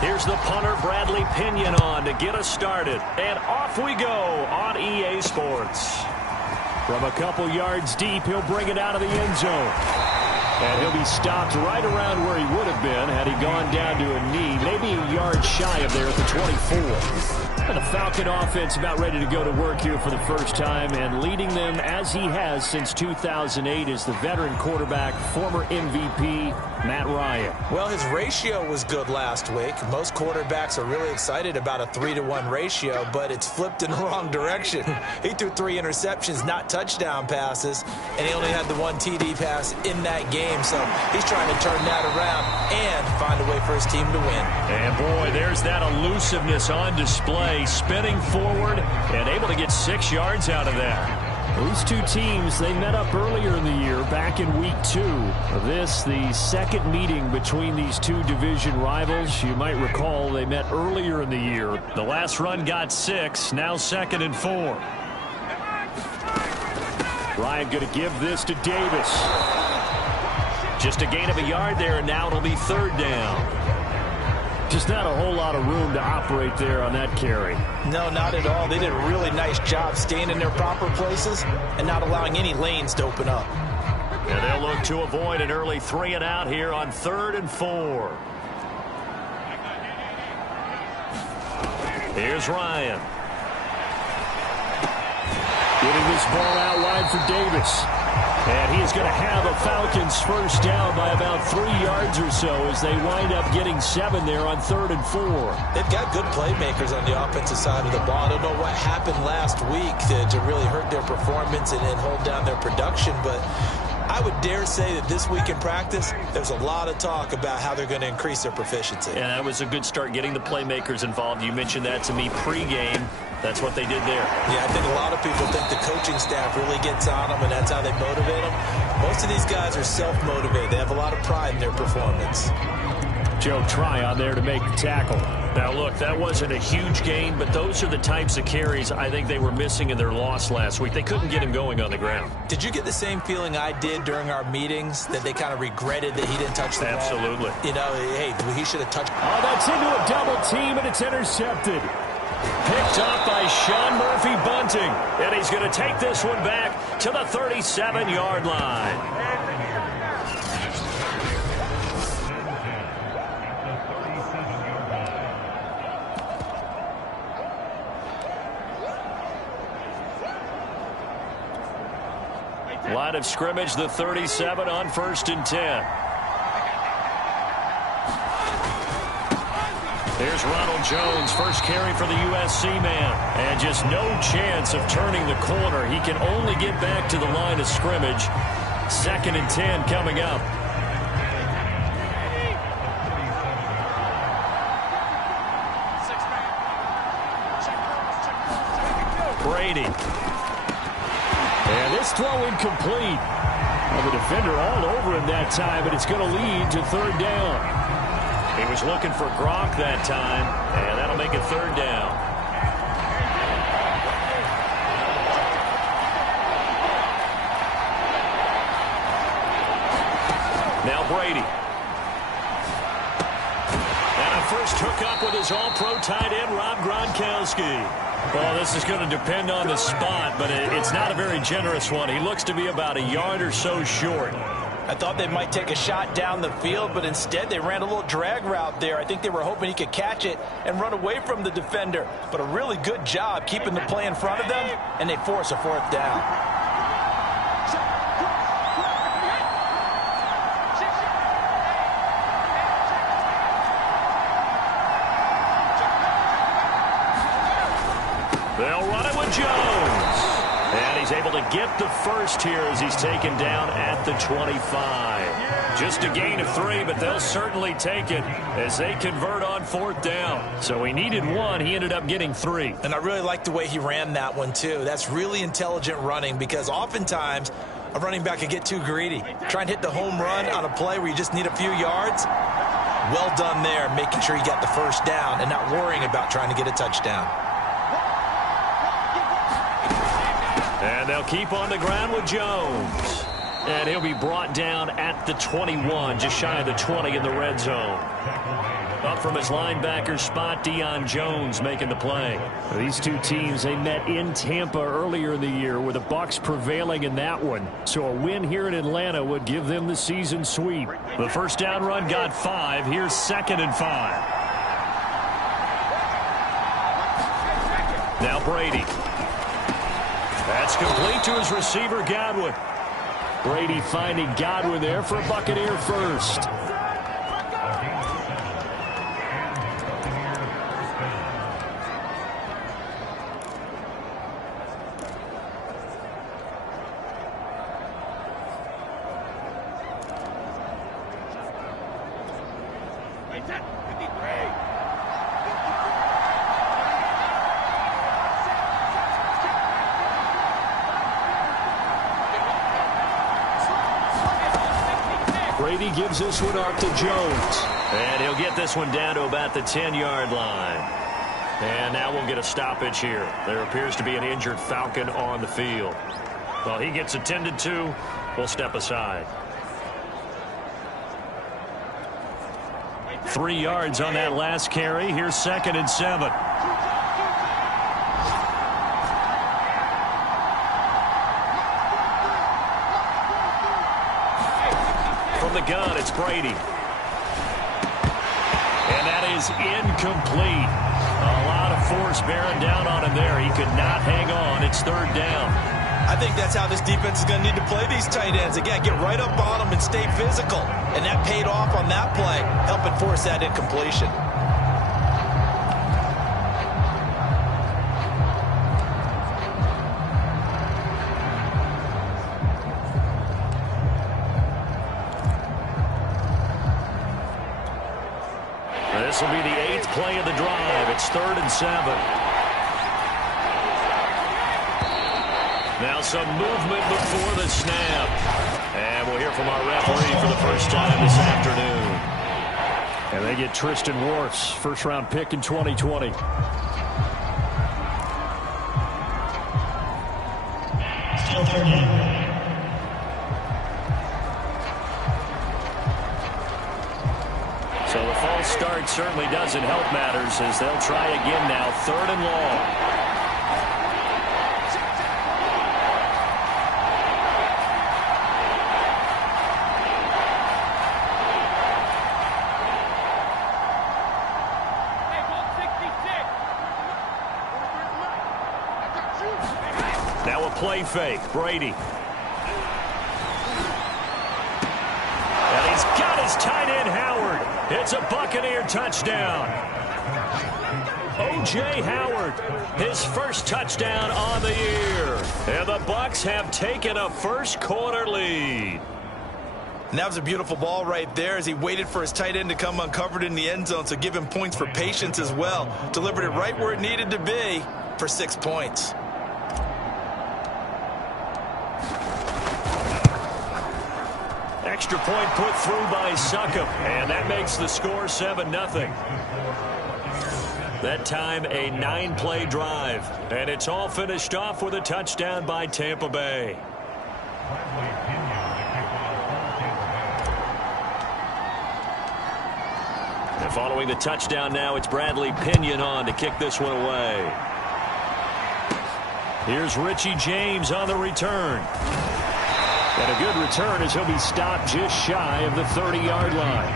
Here's the punter, Bradley Pinion, on to get us started. And off we go on EA Sports. From a couple yards deep, he'll bring it out of the end zone. And he'll be stopped right around where he would have been had he gone down to a knee, maybe a yard shy of there at the 24. And the Falcon offense about ready to go to work here for the first time, and leading them as he has since 2008 is the veteran quarterback, former MVP, Matt Ryan. Well, his ratio was good last week. Most quarterbacks are really excited about a 3-to-1 ratio, but it's flipped in the wrong direction. He threw 3 interceptions, not touchdown passes, and he only had the 1 TD pass in that game. So he's trying to turn that around and find a way for his team to win. And boy, there's that elusiveness on display, spinning forward and able to get 6 yards out of that. These two teams, they met up earlier in the year, back in week 2. This, the second meeting between these two division rivals. You might recall they met earlier in the year. The last run got 6, now 2nd and 4. Ryan going to give this to Davis. Just a gain of a yard there, and now it'll be 3rd down. Just not a whole lot of room to operate there on that carry. No, not at all. They did a really nice job staying in their proper places and not allowing any lanes to open up. And they'll look to avoid an early 3 and out here on 3rd and 4. Here's Ryan. Getting this ball out wide for Davis. And he's going to have a Falcons first down by about 3 yards or so as they wind up getting 7 there on 3rd and 4. They've got good playmakers on the offensive side of the ball. I don't know what happened last week to really hurt their performance and hold down their production, but I would dare say that this week in practice, there's a lot of talk about how they're going to increase their proficiency. And that was a good start getting the playmakers involved. You mentioned that to me pregame. That's what they did there. Yeah, I think a lot of people think the coaching staff really gets on them, and that's how they motivate them. Most of these guys are self-motivated. They have a lot of pride in their performance. Joe Tryon there to make the tackle. Now, look, that wasn't a huge gain, but those are the types of carries I think they were missing in their loss last week. They couldn't get him going on the ground. Did you get the same feeling I did during our meetings, that they kind of regretted that he didn't touch the ball? Absolutely. You know, hey, he should have touched. Oh, that's into a double team, and it's intercepted. Picked off by Sean Murphy Bunting. And he's going to take this one back to the 37-yard line. Line of scrimmage, the 37 on 1st and 10. Here's Ronald Jones, first carry for the USC man. And just no chance of turning the corner. He can only get back to the line of scrimmage. 2nd and 10 coming up. Brady. And this throw incomplete. Well, the defender all over him that time, but it's going to lead to 3rd down. He was looking for Gronk that time, and that'll make it 3rd down. Now Brady. And a first hookup with his all-pro tight end, Rob Gronkowski. Well, this is going to depend on the spot, but it's not a very generous one. He looks to be about a yard or so short. I thought they might take a shot down the field, but instead they ran a little drag route there. I think they were hoping he could catch it and run away from the defender. But a really good job keeping the play in front of them, and they force a 4th down. They'll run it with Jones. And he's able to get the first here as he's taken down at the 25. Just a gain of 3, but they'll certainly take it as they convert on 4th down. So he needed 1. He ended up getting 3. And I really like the way he ran that one, too. That's really intelligent running, because oftentimes a running back can get too greedy. Try and hit the home run on a play where you just need a few yards. Well done there, making sure you got the first down and not worrying about trying to get a touchdown. And they'll keep on the ground with Jones. And he'll be brought down at the 21, just shy of the 20 in the red zone. A Out from his linebacker spot, Deion Jones making the play. These two teams, they met in Tampa earlier in the year with the Bucs prevailing in that one. So a win here in Atlanta would give them the season sweep. The first down run got 5. Here's 2nd and 5. Now Brady. That's complete to his receiver, Godwin. Brady finding Godwin there for a Buccaneer first. Brady gives this one off to Jones. And he'll get this one down to about the 10-yard line. And now we'll get a stoppage here. There appears to be an injured Falcon on the field. Well, he gets attended to. We'll step aside. 3 yards on that last carry. Here's 2nd and 7. From the gun, it's Brady. And that is incomplete. A lot of force bearing down on him there. He could not hang on. It's 3rd down. I think that's how this defense is going to need to play these tight ends. Again, get right up on them and stay physical. And that paid off on that play, helping force that incompletion. This will be the 8th play of the drive. It's 3rd and 7. Now some movement before the snap. And we'll hear from our referee for the first time this afternoon. And they get Tristan Wirfs, first-round pick in 2020. Still 3rd down. So the false start certainly doesn't help matters as they'll try again now. 3rd and long. Now a play fake. Brady. And he's got his tight end, Howard. It's a Buccaneer touchdown. O.J. Howard, his first touchdown on the year. And the Bucs have taken a first-quarter lead. And that was a beautiful ball right there as he waited for his tight end to come uncovered in the end zone, so give him points for patience as well. Delivered it right where it needed to be for 6 points. Extra point put through by Succop, and that makes the score 7-0. That time a 9-play drive, and it's all finished off with a touchdown by Tampa Bay. And following the touchdown now, it's Bradley Pinion on to kick this one away. Here's Richie James on the return. And a good return as he'll be stopped just shy of the 30-yard line.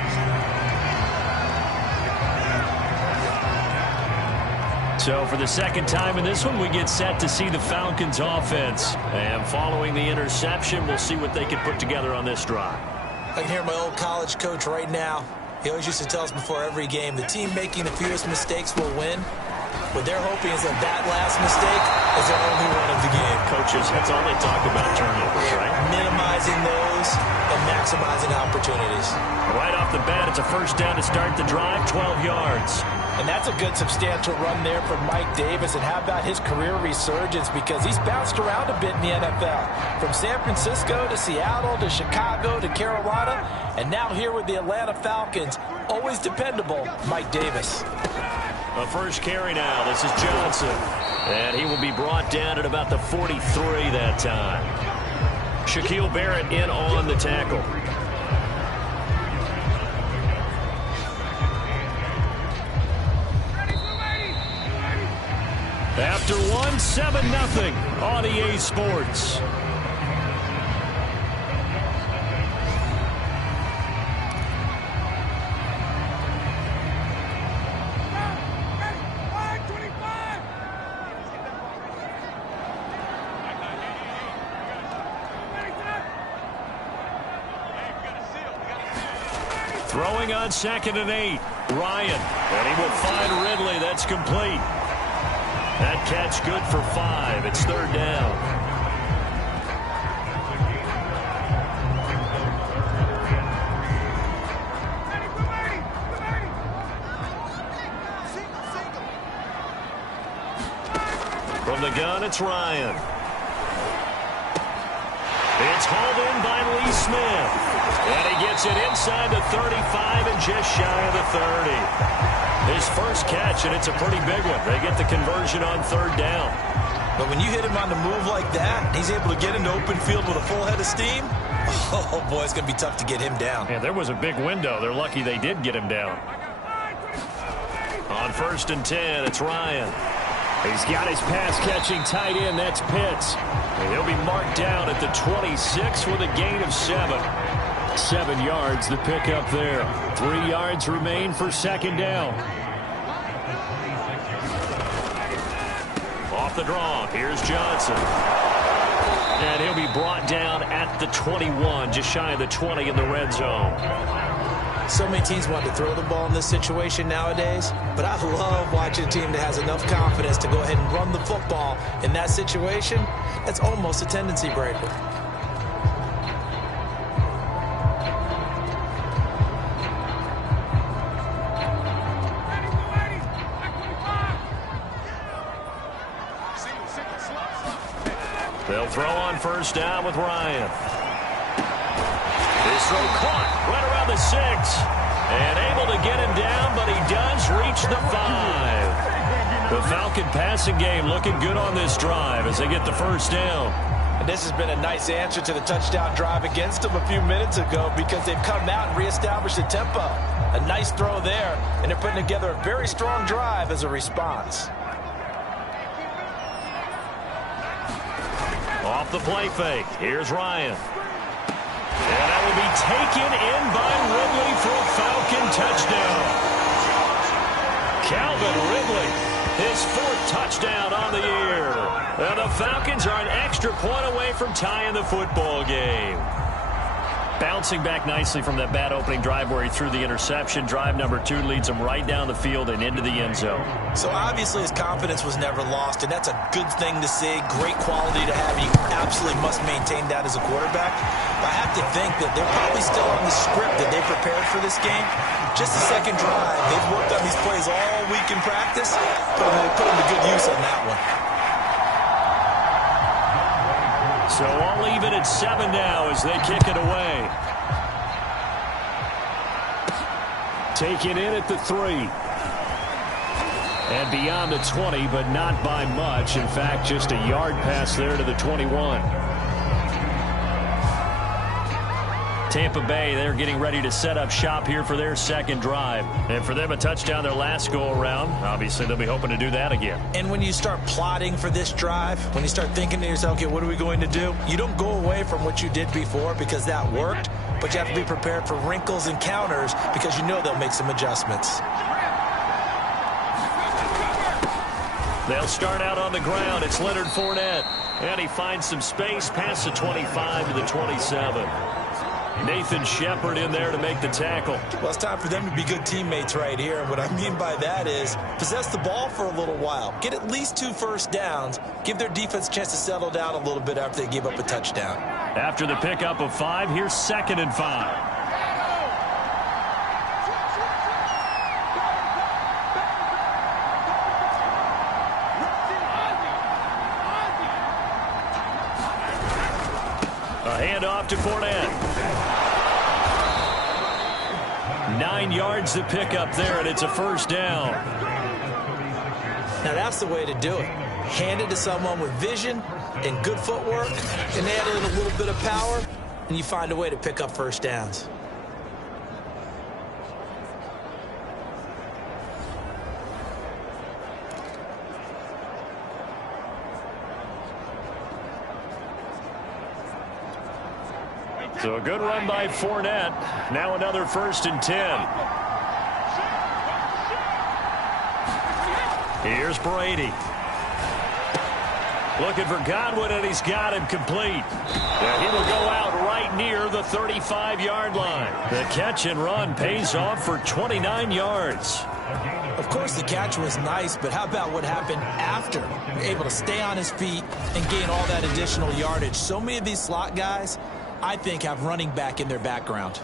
So for the second time in this one, we get set to see the Falcons offense. And following the interception, we'll see what they can put together on this drive. I can hear my old college coach right now. He always used to tell us before every game, the team making the fewest mistakes will win. What they're hoping is that last mistake is their only one of the game. Coaches, that's all they talk about, turnovers, right? Minimizing those and maximizing opportunities. Right off the bat, it's a first down to start the drive, 12 yards. And that's a good substantial run there from Mike Davis. And how about his career resurgence? Because he's bounced around a bit in the NFL. From San Francisco to Seattle to Chicago to Carolina. And now here with the Atlanta Falcons, always dependable, Mike Davis. A first carry now. This is Johnson. And he will be brought down at about the 43 that time. Shaquille Barrett in on the tackle. After one, 7-0 on EA Sports. Throwing on 2nd and 8. Ryan. And he will find Ridley. That's complete. That catch good for 5. It's 3rd down. From the gun, it's Ryan. It's hauled in by Lee Smith. And he gets it inside the 35 and just shy of the 30. His first catch, and it's a pretty big one. They get the conversion on 3rd down. But when you hit him on the move like that, he's able to get into open field with a full head of steam. Oh, boy, it's going to be tough to get him down. Yeah, there was a big window. They're lucky they did get him down. On 1st and 10, it's Ryan. He's got his pass-catching tight end. That's Pitts. And he'll be marked down at the 26 with a gain of 7. 7 yards, the pickup there. 3 yards remain for 2nd down. Off the draw, here's Johnson. And he'll be brought down at the 21, just shy of the 20 in the red zone. So many teams want to throw the ball in this situation nowadays, but I love watching a team that has enough confidence to go ahead and run the football in that situation. That's almost a tendency breaker. They'll throw on 1st down with Ryan. This throw caught right around the 6. And able to get him down, but he does reach the 5. The Falcon passing game looking good on this drive as they get the 1st down. And this has been a nice answer to the touchdown drive against them a few minutes ago because they've come out and reestablished the tempo. A nice throw there, and they're putting together a very strong drive as a response. Off the play fake. Here's Ryan. And that will be taken in by Ridley for a Falcon touchdown. Calvin Ridley, his 4th touchdown on the year. And the Falcons are an extra point away from tying the football game. Bouncing back nicely from that bad opening drive where he threw the interception. Drive number 2 leads him right down the field and into the end zone. So obviously his confidence was never lost, and that's a good thing to see. Great quality to have. You absolutely must maintain that as a quarterback. But I have to think that they're probably still on the script that they prepared for this game. Just the 2nd drive. They've worked on these plays all week in practice. Put them to good use on that one. So all even at 7 now as they kick it away. Taken in at the 3. And beyond the 20, but not by much. In fact, just a yard pass there to the 21. Tampa Bay, they're getting ready to set up shop here for their 2nd drive. And for them, a touchdown their last go-around. Obviously, they'll be hoping to do that again. And when you start plotting for this drive, when you start thinking to yourself, okay, what are we going to do? You don't go away from what you did before because that worked, but you have to be prepared for wrinkles and counters because you know they'll make some adjustments. They'll start out on the ground. It's Leonard Fournette. And he finds some space past the 25 to the 27. Nathan Shepard in there to make the tackle. Well, it's time for them to be good teammates right here. And what I mean by that is possess the ball for a little while. Get at least 2 first downs. Give their defense a chance to settle down a little bit after they give up a touchdown. After the pickup of 5, here's 2nd and 5. A handoff to Fournette. 9 yards to pick up there, and it's a 1st down. Now that's the way to do it. Hand it to someone with vision and good footwork, and add in a little bit of power, and you find a way to pick up 1st downs. So a good run by Fournette. Now another 1st and 10. Here's Brady. Looking for Godwin, and he's got him complete. And he will go out right near the 35-yard line. The catch and run pays off for 29 yards. Of course, the catch was nice, but how about what happened after? Able to stay on his feet and gain all that additional yardage. So many of these slot guys, I think, have running back in their background.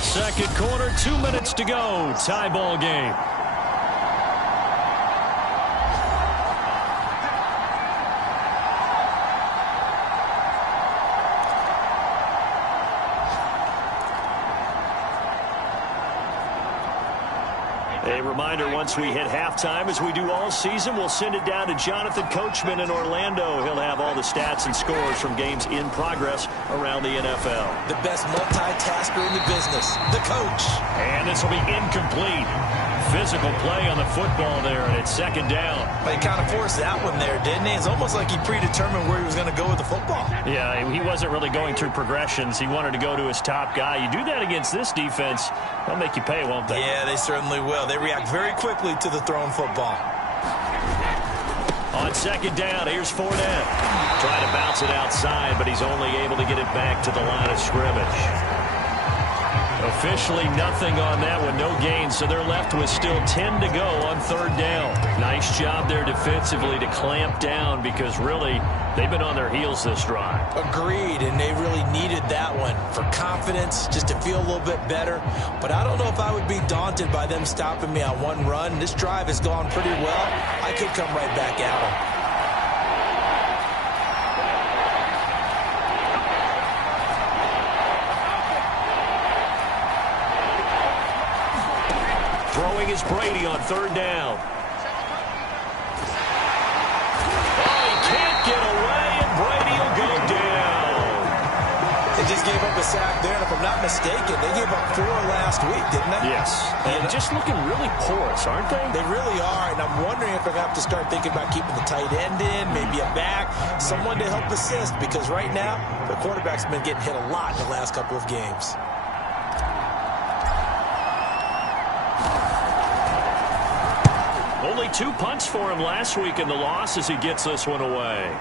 Second quarter, 2 minutes to go. Tie ball game. A reminder, once we hit halftime, as we do all season, we'll send it down to Jonathan Coachman in Orlando. He'll have all the stats and scores from games in progress around the NFL. The best multitasker in the business, the coach. And this will be incomplete. Physical play on the football there, and it's second down. He kind of forced that one there, didn't he? It's almost like he predetermined where he was going to go with the football. Yeah, he wasn't really going through progressions. He wanted to go to his top guy. You do that against this defense, they'll make you pay, won't they? Yeah, they certainly will. They react very quickly to the thrown football. On second down, here's Fournette. Trying to bounce it outside, but he's only able to get it back to the line of scrimmage. Officially nothing on that one, no gain, so they're left with still 10 to go on third down. Nice job there defensively to clamp down, because really they've been on their heels this drive. Agreed, and they really needed that one for confidence, just to feel a little bit better. But I don't know if I would be daunted by them stopping me on one run. This drive has gone pretty well. I could come right back at them. Throwing is Brady on third down. Oh, he can't get away, and Brady will go down. They just gave up a sack there, and if I'm not mistaken, they gave up 4 last week, didn't they? Yes, and just looking really porous, aren't they? They really are, and I'm wondering if they're going to have to start thinking about keeping the tight end in, maybe a back, someone to help assist, because right now, the quarterback's been getting hit a lot in the last couple of games. Only 2 punts for him last week in the loss as he gets this one away.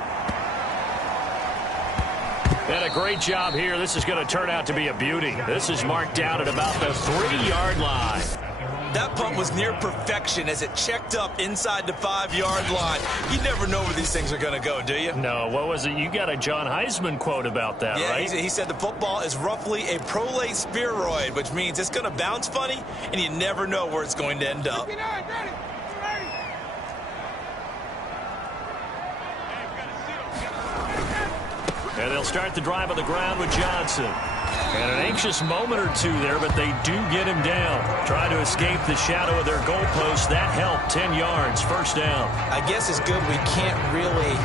And a great job here. This is going to turn out to be a beauty. This is marked down at about the 3-yard line. That punt was near perfection as it checked up inside the 5-yard line. You never know where these things are going to go, do you? No, what was it? You got a John Heisman quote about that, right? Yeah, he said the football is roughly a prolate spheroid, which means it's going to bounce funny, and you never know where it's going to end up. And they'll start the drive on the ground with Johnson. And an anxious moment or two there, but they do get him down. Trying to escape the shadow of their goalpost. That helped. 10 yards, first down. I guess it's good we can't really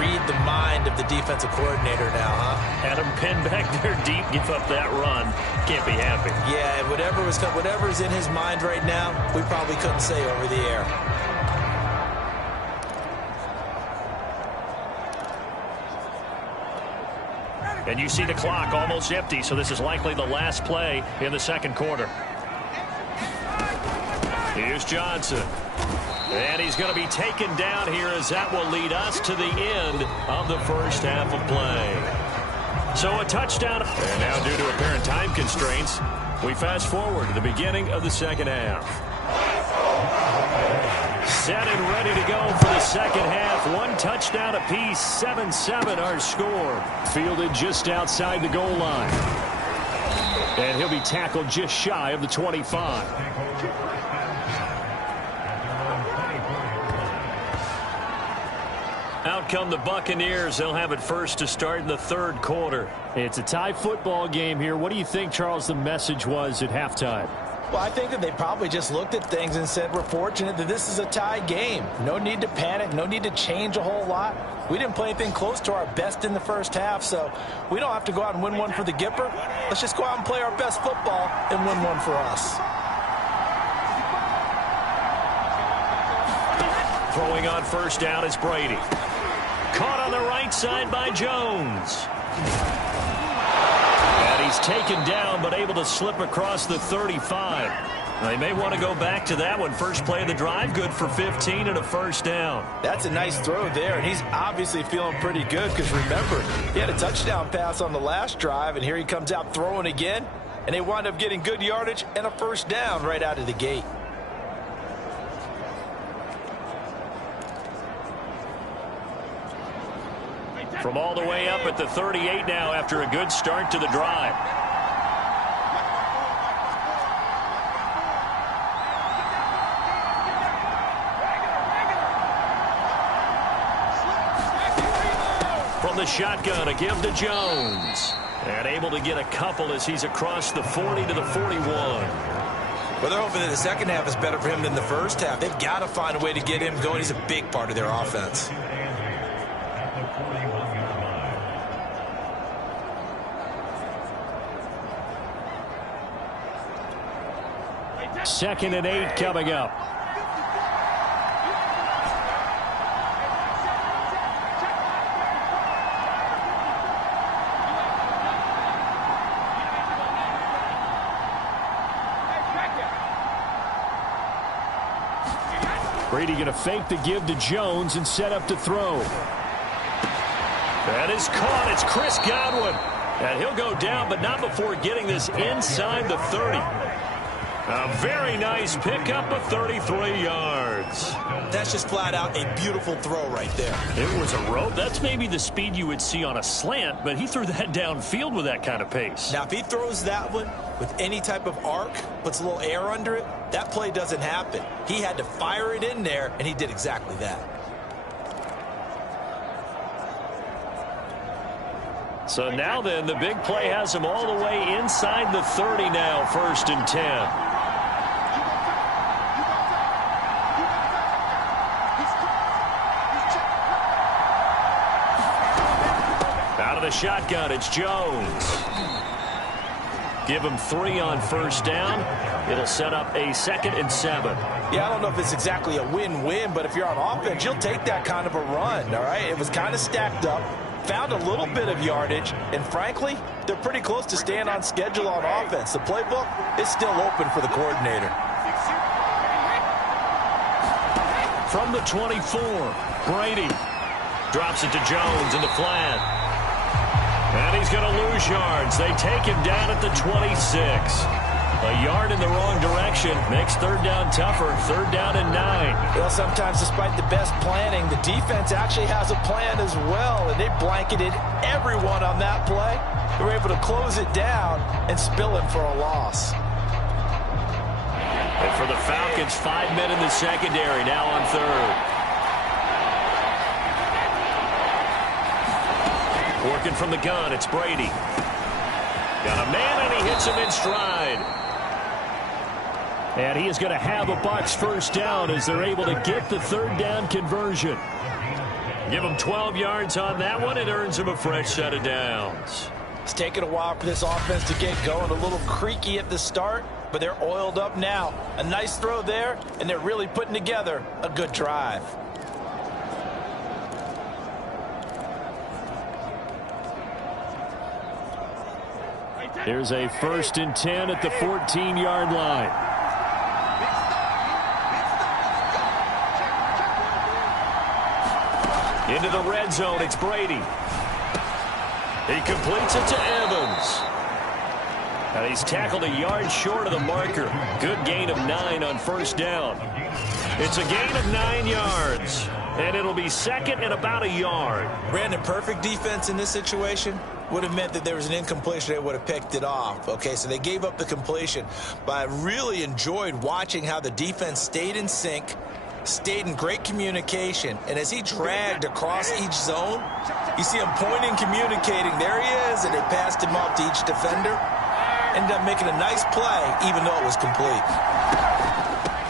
read the mind of the defensive coordinator now, huh? Had him pinned back there deep, give up that run. Can't be happy. Yeah, whatever's in his mind right now, we probably couldn't say over the air. And you see the clock almost empty, so this is likely the last play in the second quarter. Here's Johnson. And he's going to be taken down here, as that will lead us to the end of the first half of play. So a touchdown. And now, due to apparent time constraints, we fast forward to the beginning of the second half. Set and ready to go for the second half. 1 touchdown apiece, 7-7 our score. Fielded just outside the goal line. And he'll be tackled just shy of the 25. Out come the Buccaneers. They'll have it first to start in the third quarter. It's a tie football game here. What do you think, Charles, the message was at halftime? Well, I think that they probably just looked at things and said, we're fortunate that this is a tie game. No need to panic, no need to change a whole lot. We didn't play anything close to our best in the first half, so we don't have to go out and win one for the Gipper. Let's just go out and play our best football and win one for us. Throwing on first down is Brady. Caught on the right side by Jones. And he's taken down, but able to slip across the 35. They may want to go back to that one. First play of the drive, good for 15 and a first down. That's a nice throw there, and he's obviously feeling pretty good because, remember, he had a touchdown pass on the last drive, and here he comes out throwing again, and they wind up getting good yardage and a first down right out of the gate. From all the way up at the 38 now after a good start to the drive. From the shotgun, a give to Jones. And able to get a couple as he's across the 40 to the 41. Well, they're hoping that the second half is better for him than the first half. They've got to find a way to get him going. He's a big part of their offense. Second and 8 coming up. Brady going to fake the give to Jones and set up to throw. That is caught. It's Chris Godwin. And he'll go down, but not before getting this inside the 30. A very nice pickup of 33 yards. That's just flat out a beautiful throw right there. It was a rope. That's maybe the speed you would see on a slant, but he threw that downfield with that kind of pace. Now, if he throws that one with any type of arc, puts a little air under it, that play doesn't happen. He had to fire it in there, and he did exactly that. So now then, the big play has him all the way inside the 30 now, 1st and 10. Out of the shotgun, it's Jones. Give him 3 on first down. It'll set up a 2nd and 7. Yeah, I don't know if it's exactly a win-win, but if you're on offense, you'll take that kind of a run, all right? It was kind of stacked up, found a little bit of yardage, and frankly, they're pretty close to staying on schedule on offense. The playbook is still open for the coordinator. From the 24, Brady drops it to Jones in the flat. And he's going to lose yards. They take him down at the 26. A yard in the wrong direction makes 3rd down tougher. 3rd down and 9. Well, sometimes despite the best planning, the defense actually has a plan as well, and they blanketed everyone on that play. They were able to close it down and spill him for a loss. And for the Falcons, 5 men in the secondary, now on 3rd. Working from the gun, it's Brady. Got a man, and he hits him in stride. And he is going to have a Bucs first down as they're able to get the 3rd down conversion. Give him 12 yards on that one. It earns him a fresh set of downs. It's taken a while for this offense to get going. A little creaky at the start, but they're oiled up now. A nice throw there, and they're really putting together a good drive. Here's a 1st and 10 at the 14-yard line. Into the red zone, it's Brady. He completes it to Evans. And he's tackled a yard short of the marker. Good gain of 9 on first down. It's a gain of 9 yards. And it'll be 2nd and about a yard. Brandon, perfect defense in this situation would have meant that there was an incompletion. They would have picked it off. Okay, so they gave up the completion. But I really enjoyed watching how the defense stayed in sync, stayed in great communication. And as he dragged across each zone, you see him pointing, communicating. There he is, and they passed him off to each defender. ended up making a nice play, even though it was complete.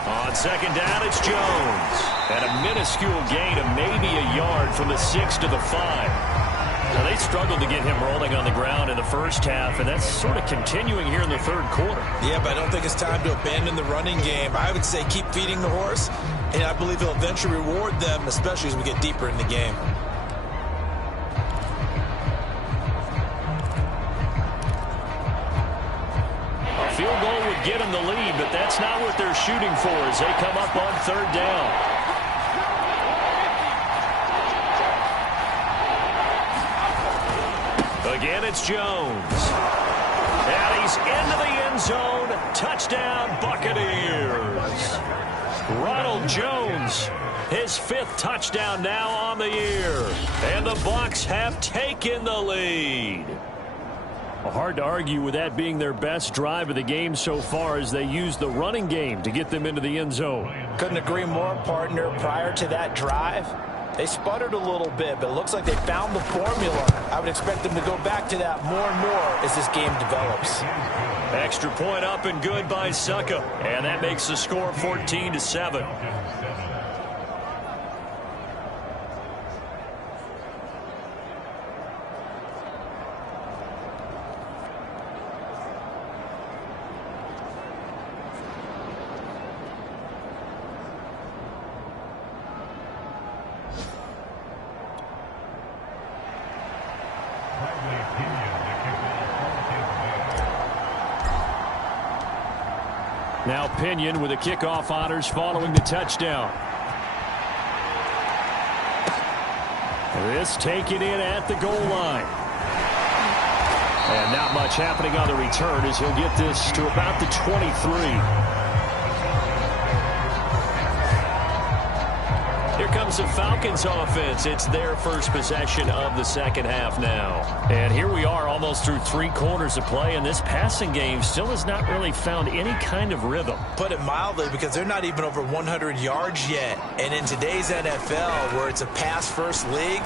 On second down, it's Jones. And a minuscule gain of maybe a yard from the 6 to the 5. Now, they struggled to get him rolling on the ground in the first half, and that's sort of continuing here in the third quarter. Yeah, but I don't think it's time to abandon the running game. I would say keep feeding the horse, and I believe he'll eventually reward them, especially as we get deeper in the game. A field goal would get them the lead, but that's not what they're shooting for as they come up on third down. Again, it's Jones. And he's into the end zone. Touchdown, Buccaneers. Ronald Jones, his 5th touchdown now on the year. And the Bucs have taken the lead. Hard to argue with that being their best drive of the game so far as they use the running game to get them into the end zone. Couldn't agree more, partner. Prior to that drive, they sputtered a little bit, but it looks like they found the formula. I would expect them to go back to that more and more as this game develops. Extra point up and good by Succa. And that makes the score 14-7. Now Pinion with the kickoff honors following the touchdown. This taken in at the goal line. And not much happening on the return as he'll get this to about the 23. Here comes the Falcons offense. It's their first possession of the second half now. And here we are almost through 3 quarters of play, and this passing game still has not really found any kind of rhythm. Put it mildly, because they're not even over 100 yards yet. And in today's NFL, where it's a pass-first league,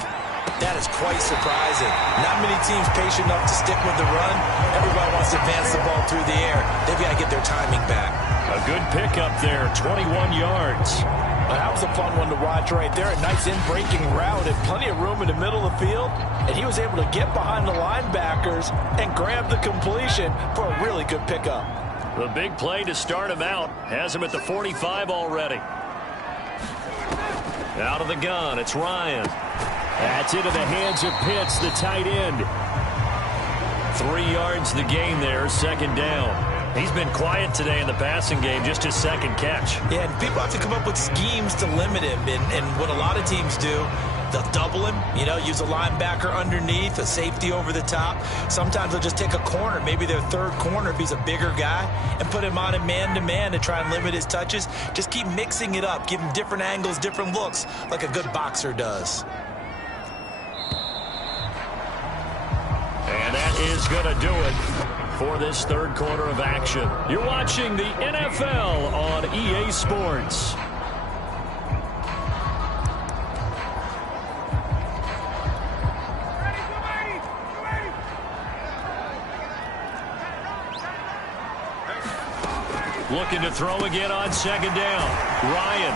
that is quite surprising. Not many teams patient enough to stick with the run. Everybody wants to advance the ball through the air. They've got to get their timing back. A good pickup there, 21 yards. That was a fun one to watch right there. A nice in-breaking route and plenty of room in the middle of the field. And he was able to get behind the linebackers and grab the completion for a really good pickup. The big play to start him out has him at the 45 already. Out of the gun, it's Ryan. That's into the hands of Pitts, the tight end. 3 yards the gain there, second down. He's been quiet today in the passing game, just his second catch. Yeah, and people have to come up with schemes to limit him. And what a lot of teams do, they'll double him, use a linebacker underneath, a safety over the top. Sometimes they'll just take a corner, maybe their third corner if he's a bigger guy, and put him on a man-to-man to try and limit his touches. Just keep mixing it up, give him different angles, different looks, like a good boxer does. And that is going to do it for this third quarter of action. You're watching the NFL on EA Sports. Looking to throw again on second down. Ryan.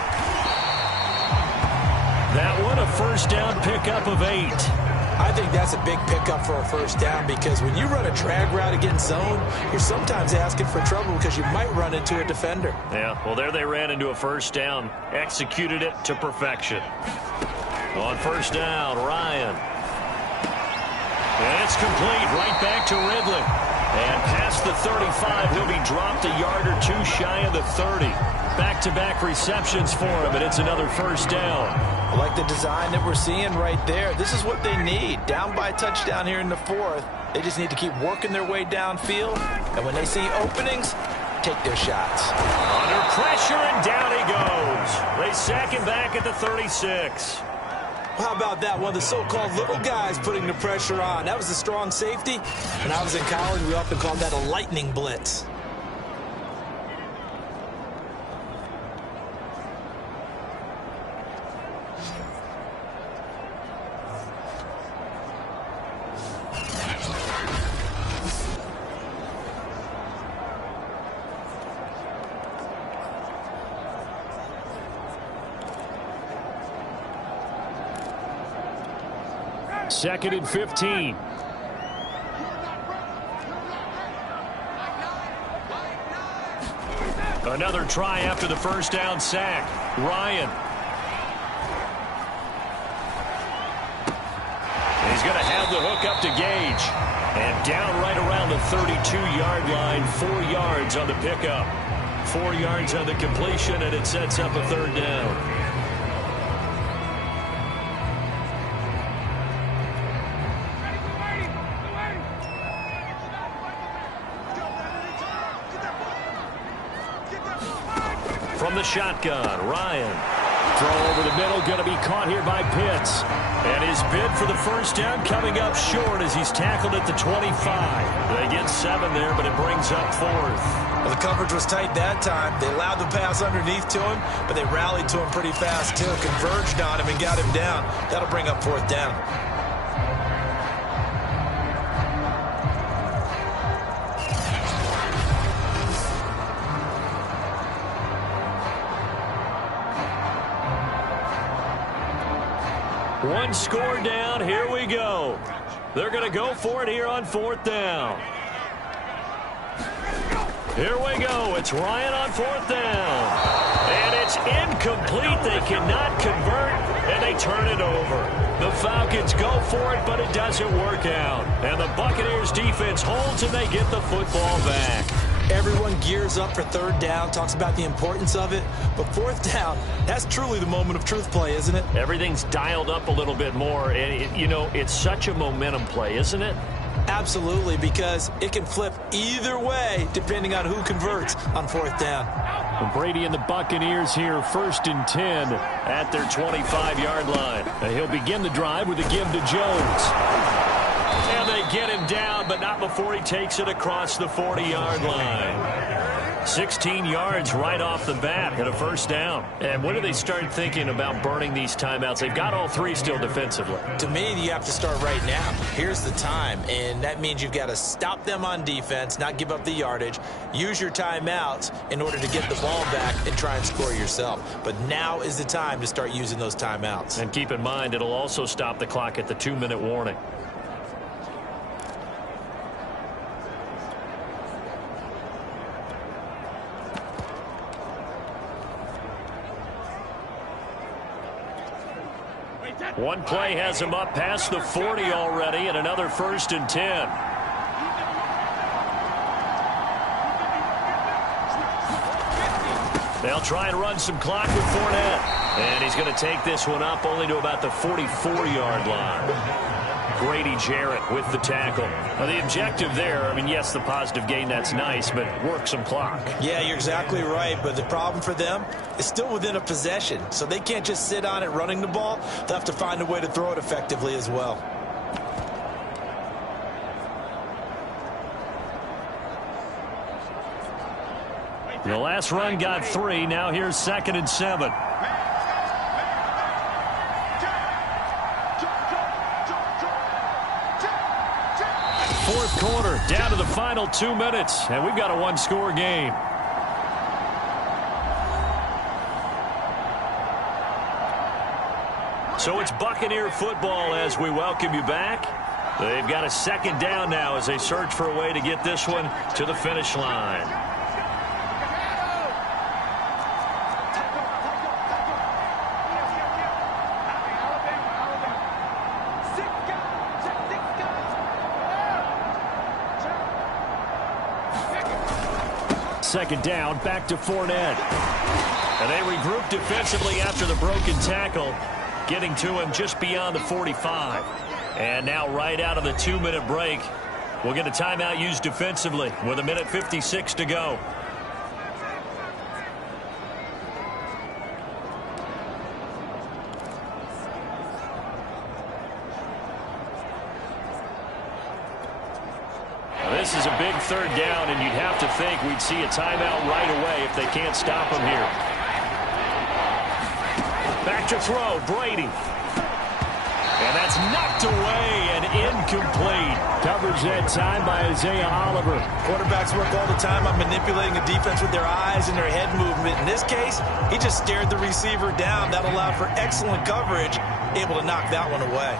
That one a first down pickup of 8. I think that's a big pickup for a first down, because when you run a drag route against zone, you're sometimes asking for trouble because you might run into a defender. Yeah, well, there they ran into a first down. Executed it to perfection. On first down, Ryan. And it's complete right back to Ridley. And past the 35, he'll be dropped a yard or 2 shy of the 30. Back-to-back receptions for him, and it's another first down. I like the design that we're seeing right there. This is what they need. Down by a touchdown here in the 4th. They just need to keep working their way downfield. And when they see openings, take their shots. Under pressure, and down he goes. They sack him back at the 36. How about that? One of the so-called little guys putting the pressure on. That was a strong safety. When I was in college, we often called that a lightning blitz. 2nd and 15. Another try after the first down sack. Ryan. He's going to have the hook up to Gage. And down right around the 32-yard line, 4 yards on the pickup. 4 yards on the completion, and it sets up a 3rd down. From the shotgun, Ryan. Throw over the middle, going to be caught here by Pitts. And his bid for the first down coming up short as he's tackled at the 25. They get 7 there, but it brings up 4th. Well, the coverage was tight that time. They allowed the pass underneath to him, but they rallied to him pretty fast, too. Converged on him and got him down. That'll bring up 4th down. One score down. Here we go. They're going to go for it here on 4th down. Here we go. It's Ryan on 4th down. And it's incomplete. They cannot convert, and they turn it over. The Falcons go for it, but it doesn't work out. And the Buccaneers defense holds, and they get the football back. Everyone gears up for 3rd down, talks about the importance of it. But 4th down, that's truly the moment of truth play, isn't it? Everything's dialed up a little bit more. And, you know, it's such a momentum play, isn't it? Absolutely, because it can flip either way depending on who converts on 4th down. Brady and the Buccaneers here, 1st and 10 at their 25-yard line. He'll begin the drive with a give to Jones. And they get him down, but not before he takes it across the 40-yard line. 16 yards right off the bat and a 1st down. And when do they start thinking about burning these timeouts? They've got all 3 still defensively. To me, you have to start right now. Here's the time, and that means you've got to stop them on defense, not give up the yardage, use your timeouts in order to get the ball back and try and score yourself. But now is the time to start using those timeouts. And keep in mind, it'll also stop the clock at the 2-minute warning. One play has him up past the 40 already, and another 1st and 10. They'll try and run some clock with Fournette. And he's going to take this one up only to about the 44-yard line. Grady Jarrett with the tackle. Now, the objective there, I mean, yes, the positive gain, that's nice, but work some clock. Yeah, you're exactly right, but the problem for them is still within a possession, so they can't just sit on it running the ball. They'll have to find a way to throw it effectively as well. The last run got 3. Now here's 2nd and 7. Fourth quarter, down to the final 2 minutes, and we've got a 1-score game. So it's Buccaneer football as we welcome you back. They've got a 2nd down now as they search for a way to get this one to the finish line. Second down, back to Fournette. And they regroup defensively after the broken tackle, getting to him just beyond the 45. And now right out of the 2-minute break, we'll get a timeout used defensively with 1:56 to go. This is a big 3rd down, and you'd have to think we'd see a timeout right away if they can't stop him here. Back to throw, Brady. And that's knocked away and incomplete. Coverage that time by Isaiah Oliver. Quarterbacks work all the time on manipulating a defense with their eyes and their head movement. In this case, he just stared the receiver down. That allowed for excellent coverage, able to knock that one away.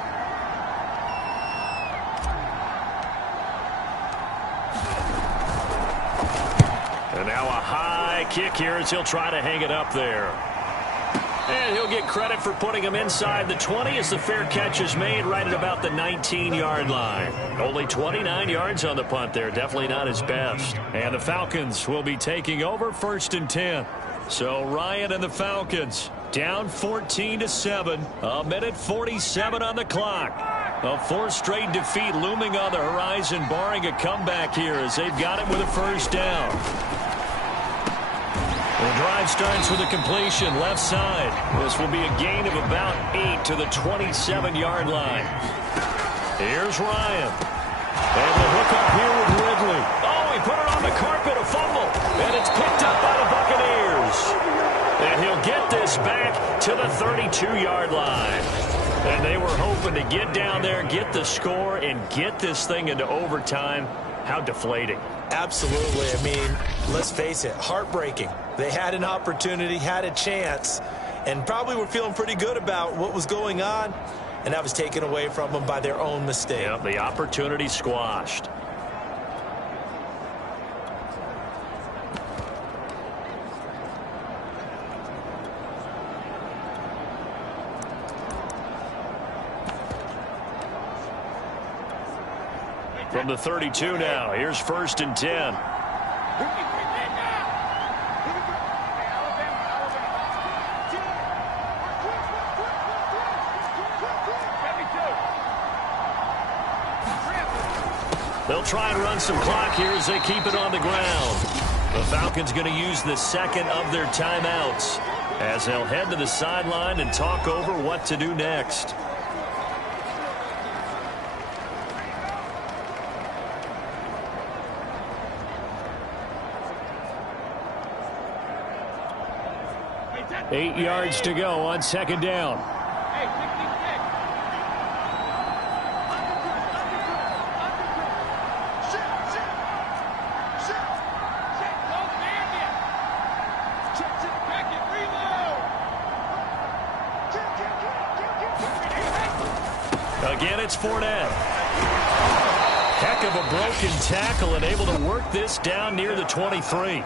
And now a high kick here as he'll try to hang it up there. And he'll get credit for putting him inside the 20 as the fair catch is made right at about the 19-yard line. Only 29 yards on the punt there. Definitely not his best. And the Falcons will be taking over 1st and 10. So Ryan and the Falcons down 14-7. A minute 47 on the clock. A 4th straight defeat looming on the horizon, barring a comeback here as they've got it with a 1st down. The drive starts with a completion left side. This will be a gain of about 8 to the 27-yard line. Here's Ryan. And the hook up here with Ridley. Oh, he put it on the carpet, a fumble. And it's picked up by the Buccaneers. And he'll get this back to the 32-yard line. And they were hoping to get down there, get the score, and get this thing into overtime. How deflating. Absolutely. I mean, let's face it, heartbreaking. They had an opportunity, had a chance, and probably were feeling pretty good about what was going on, and that was taken away from them by their own mistake. Yep, the opportunity squashed. From the 32 now, here's 1st and 10. They'll try and run some clock here as they keep it on the ground. The Falcons going to use the 2nd of their timeouts as they'll head to the sideline and talk over what to do next. Eight yards to go on 2nd down. Again, it's Fournette. Heck of a broken tackle and able to work this down near the 23.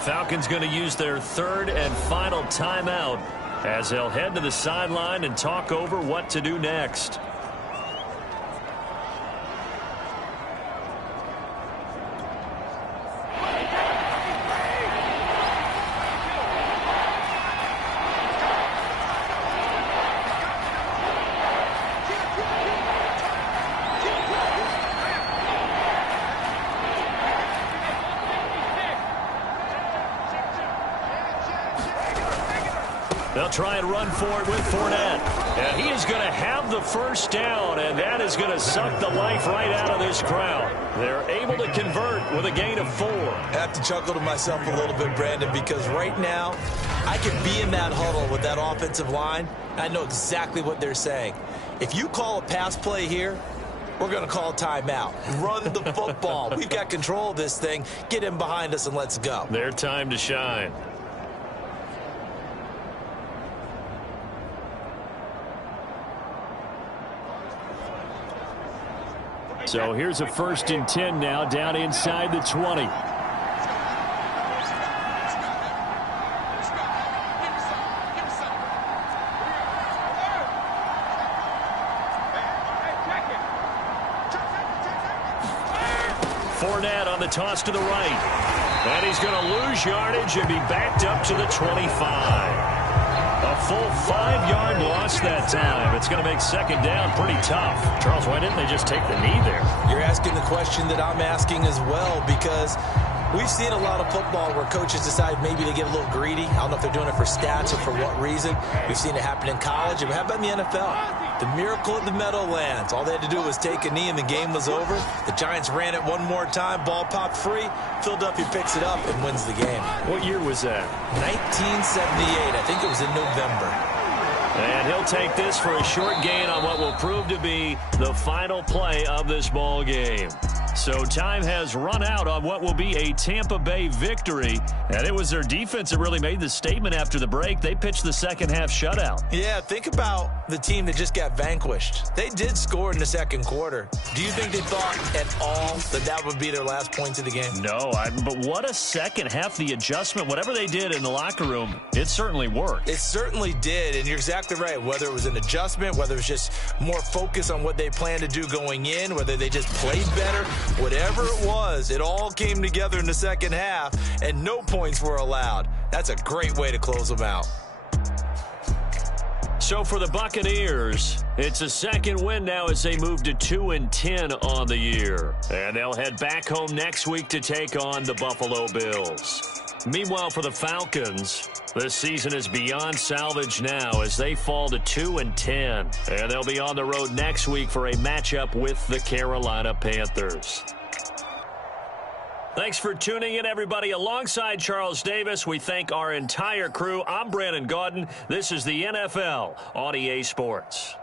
Falcons going to use their 3rd and final timeout as they'll head to the sideline and talk over what to do next. They'll try and run for it with Fournette. And he is going to have the 1st down, and that is going to suck the life right out of this crowd. They're able to convert with a gain of 4. I have to chuckle to myself a little bit, Brandon, because right now I could be in that huddle with that offensive line. I know exactly what they're saying. If you call a pass play here, we're going to call a timeout. Run the football. We've got control of this thing. Get in behind us and let's go. Their time to shine. So here's a 1st and 10 now down inside the 20. Fournette on the toss to the right. And he's going to lose yardage and be backed up to the 25. A full 5-yard loss that time. It's going to make 2nd down pretty tough. Charles, why didn't they just take the knee there? You're asking the question that I'm asking as well, because we've seen a lot of football where coaches decide maybe they get a little greedy. I don't know if they're doing it for stats or for what reason. We've seen it happen in college. But how about in the NFL? The miracle of the Meadowlands. All they had to do was take a knee and the game was over. The Giants ran it one more time. Ball popped free. Philadelphia picks it up and wins the game. What year was that? 1978. I think it was in November. And he'll take this for a short gain on what will prove to be the final play of this ball game. So time has run out on what will be a Tampa Bay victory. And it was their defense that really made the statement after the break. They pitched the second half shutout. Yeah, think about the team that just got vanquished. They did score in the second quarter. Do you think they thought at all that that would be their last points of the game? No, but what a second half. The adjustment, whatever they did in the locker room, it certainly worked. It certainly did, and you're exactly right. Whether it was an adjustment, whether it was just more focus on what they planned to do going in, whether they just played better, whatever it was, it all came together in the second half, and no points were allowed. That's a great way to close them out. So for the Buccaneers, it's a second win now as they move to 2-10 on the year. And they'll head back home next week to take on the Buffalo Bills. Meanwhile, for the Falcons, this season is beyond salvage now as they fall to 2-10. And they'll be on the road next week for a matchup with the Carolina Panthers. Thanks for tuning in, everybody. Alongside Charles Davis, we thank our entire crew. I'm Brandon Gaudin. This is the NFL on EA Sports.